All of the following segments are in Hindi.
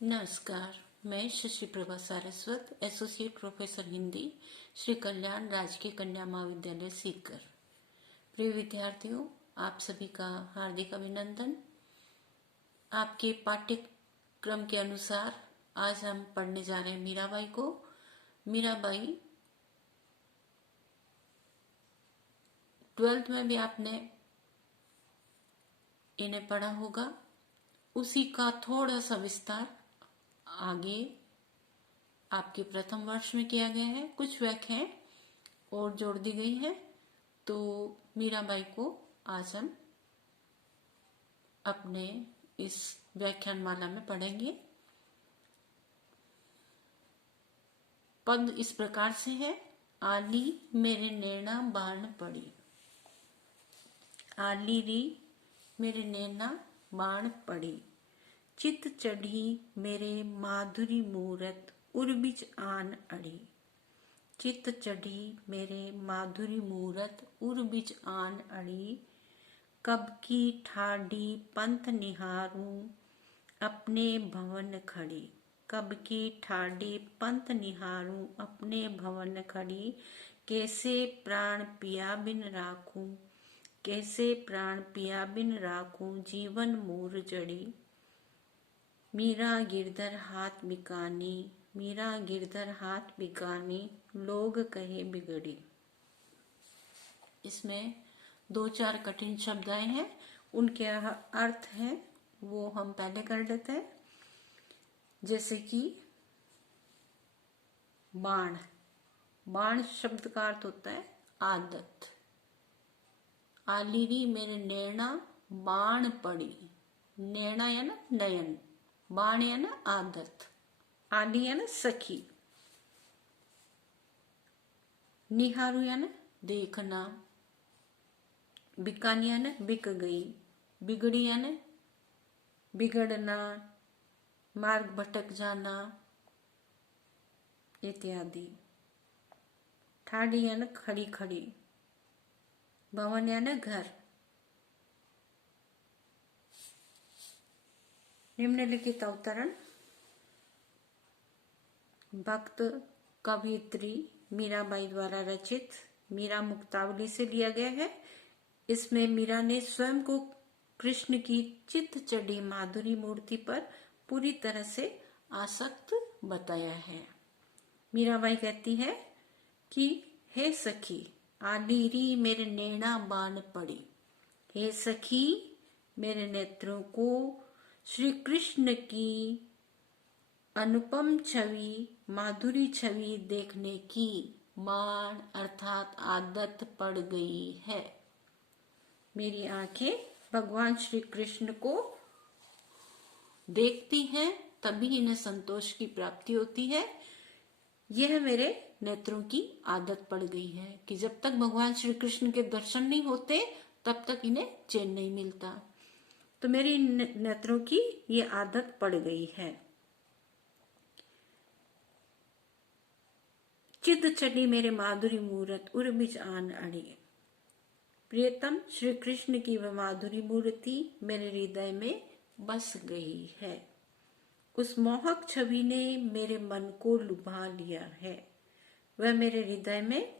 नमस्कार। मैं शशि प्रभा सारस्वत, एसोसिएट प्रोफेसर हिंदी, श्री कल्याण राजकीय कन्या महाविद्यालय सीकर। प्रिय विद्यार्थियों, आप सभी का हार्दिक अभिनंदन। आपके पाठ्यक्रम के अनुसार आज हम पढ़ने जा रहे हैं मीराबाई को। मीराबाई 12th में भी आपने इन्हें पढ़ा होगा, उसी का थोड़ा सा विस्तार आगे आपके प्रथम वर्ष में किया गया है। कुछ व्याख्याएं और जोड़ दी गई है। तो मीराबाई को आज हम अपने इस व्याख्यान माला में पढ़ेंगे। पद इस प्रकार से है। आली मेरे नैना बाण पड़ी। आली री मेरे नैना बाण पड़ी। चित चढ़ी मेरे माधुरी मूरत उर्बिच आन अड़ी। चित चढ़ी मेरे माधुरी मूरत उर्बिच आन अड़ी। कब की ठाडी पंथ निहारूं अपने भवन खड़ी। कब की ठाडी पंथ निहारूं अपने भवन खड़ी। कैसे प्राण पिया बिन राखूं, कैसे प्राण पिया बिन राखूं जीवन मूर जड़ी। मीरा गिरधर हाथ बिकानी, मीरा गिरधर हाथ बिकानी लोग कहे बिगड़ी। इसमें 2-4 कठिन शब्द आए हैं, उनके अर्थ हैं वो हम पहले कर लेते हैं। जैसे कि बाण, बाण शब्द का अर्थ होता है आदत। आलीरी मेरे नैना बाण पड़ी। नैना या ना नयन, बाण या ना आदत, आली या ना सखी, निहारू या ना देखना, बिकानी या ना बिक गई, बिगड़ी या ना बिगड़ना, मार्ग भटक जाना इत्यादि। ठाड़ी या ना खड़ी खड़ी, भवन या ना घर। निम्नलिखित अवतरण भक्त कवयित्री मीराबाई द्वारा रचित मीरा मुक्तावली से लिया गया है। इसमें मीरा ने स्वयं को कृष्ण की चित्त चढ़ी माधुरी मूर्ति पर पूरी तरह से आसक्त बताया है। मीराबाई कहती है कि हे सखी, आलीरी मेरे नैना बाण पड़ी। हे सखी, मेरे नेत्रों को श्री कृष्ण की अनुपम छवि, माधुरी छवि देखने की बाण अर्थात आदत पड़ गई है। मेरी आंखें भगवान श्री कृष्ण को देखती हैं, तभी इन्हें संतोष की प्राप्ति होती है। यह मेरे नेत्रों की आदत पड़ गई है कि जब तक भगवान श्री कृष्ण के दर्शन नहीं होते तब तक इन्हें चैन नहीं मिलता। तो मेरी नेत्रों की ये आदत पड़ गई है। चिद चढ़ी मेरे माधुरी मूरत उर्बिच आन अड़ी। प्रियतम श्री कृष्ण की वह माधुरी मूर्ति मेरे हृदय में बस गई है। उस मोहक छवि ने मेरे मन को लुभा लिया है, वह मेरे हृदय में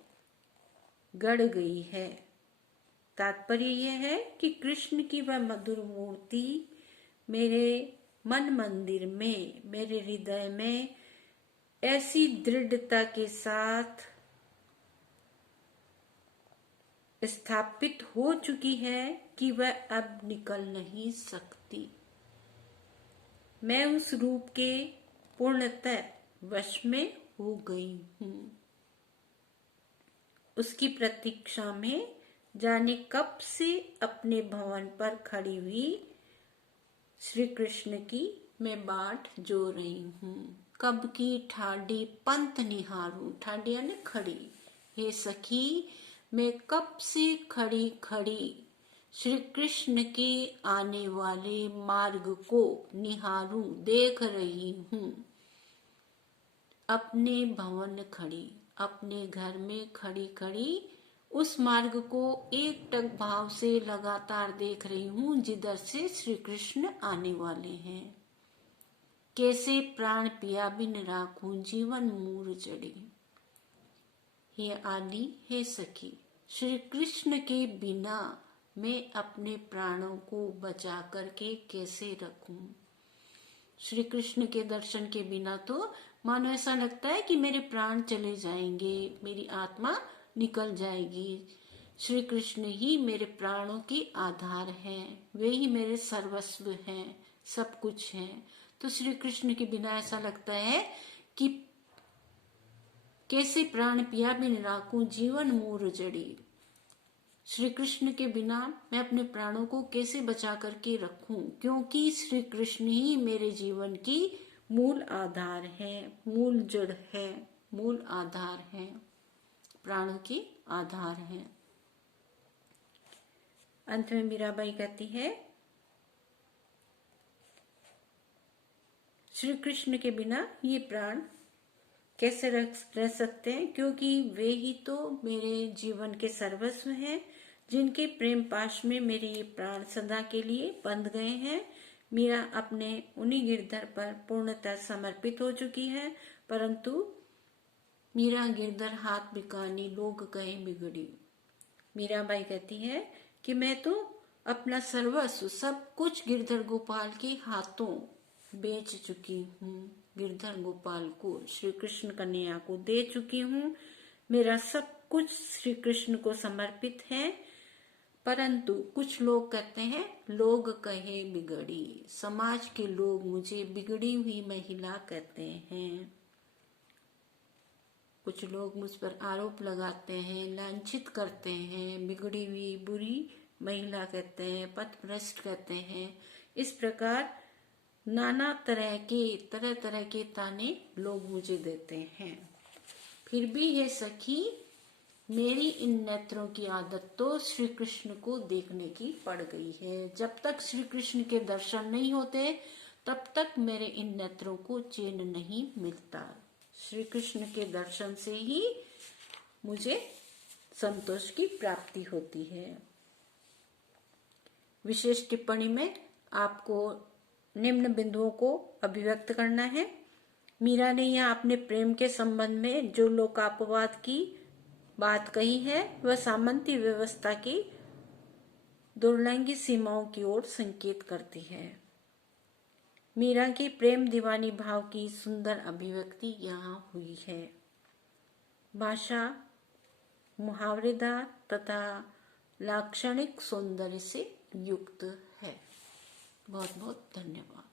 गड़ गई है। तात्पर्य यह है कि कृष्ण की वह मधुर मूर्ति मेरे मन मंदिर में, मेरे हृदय में ऐसी दृढ़ता के साथ स्थापित हो चुकी है कि वह अब निकल नहीं सकती। मैं उस रूप के पूर्णतः वश में हो गई हूँ। उसकी प्रतीक्षा में जाने कब से अपने भवन पर खड़ी हुई श्री कृष्ण की मैं बाट जो रही हूँ। कब की ठाडी पंथ निहारूं, ठाडी यानी खड़ी। हे सखी, मैं कब से खड़ी खड़ी श्री कृष्ण के आने वाले मार्ग को निहारूं, देख रही हूँ। अपने भवन खड़ी, अपने घर में खड़ी खड़ी उस मार्ग को एकटक भाव से लगातार देख रही हूँ जिधर से श्री कृष्ण आने वाले हैं। कैसे प्राण पिया बिन राखूं जीवन मूर जड़ी। हे आली हे सखी, श्री कृष्ण के बिना मैं अपने प्राणों को बचा करके कैसे रखूं। श्री कृष्ण के दर्शन के बिना तो मानो ऐसा लगता है कि मेरे प्राण चले जाएंगे, मेरी आत्मा निकल जाएगी। श्री कृष्ण ही मेरे प्राणों की आधार हैं, वे ही मेरे सर्वस्व हैं, सब कुछ हैं। तो श्री कृष्ण के बिना ऐसा लगता है कि कैसे प्राण पिया बिन राखूं जीवन मूर जड़ी। श्री कृष्ण के बिना मैं अपने प्राणों को कैसे बचा करके रखूं, क्योंकि श्री कृष्ण ही मेरे जीवन की मूल आधार है, मूल जड़ है, मूल आधार है, प्राणों की आधार है। अंत में मीराबाई कहती है, श्री कृष्ण के बिना ये प्राण कैसे रह सकते हैं, क्योंकि वे ही तो मेरे जीवन के सर्वस्व हैं, जिनके प्रेम पाश में मेरे ये प्राण सदा के लिए बंध गए हैं। मीरा अपने उन्हीं गिरधर पर पूर्णतः समर्पित हो चुकी है, परंतु मीरा गिरधर हाथ बिकानी लोग कहे बिगड़ी। मीराबाई कहती है कि मैं तो अपना सर्वस्व सब कुछ गिरधर गोपाल के हाथों बेच चुकी हूँ, गिरधर गोपाल को, श्री कृष्ण कन्हैया को दे चुकी हूँ। मेरा सब कुछ श्री कृष्ण को समर्पित है, परंतु कुछ लोग कहते हैं लोग कहे बिगड़ी, समाज के लोग मुझे बिगड़ी हुई महिला कहते हैं। कुछ लोग मुझ पर आरोप लगाते हैं, लांछित करते हैं, बिगड़ी हुई बुरी महिला कहते हैं, पथभ्रष्ट कहते हैं। इस प्रकार नाना तरह तरह के ताने लोग मुझे देते हैं। फिर भी ये सखी, मेरी इन नेत्रों की आदत तो श्री कृष्ण को देखने की पड़ गई है। जब तक श्री कृष्ण के दर्शन नहीं होते तब तक मेरे इन नेत्रों को चैन नहीं मिलता। श्री कृष्ण के दर्शन से ही मुझे संतोष की प्राप्ति होती है। विशेष टिप्पणी में आपको निम्न बिंदुओं को अभिव्यक्त करना है। मीरा ने यहाँ अपने प्रेम के संबंध में जो लोकापवाद की बात कही है, वह सामंती व्यवस्था की दुर्लंघी सीमाओं की ओर संकेत करती है। मीरा की प्रेम दीवानी भाव की सुंदर अभिव्यक्ति यहाँ हुई है। भाषा मुहावरेदार तथा लाक्षणिक सौंदर्य से युक्त है। बहुत बहुत धन्यवाद।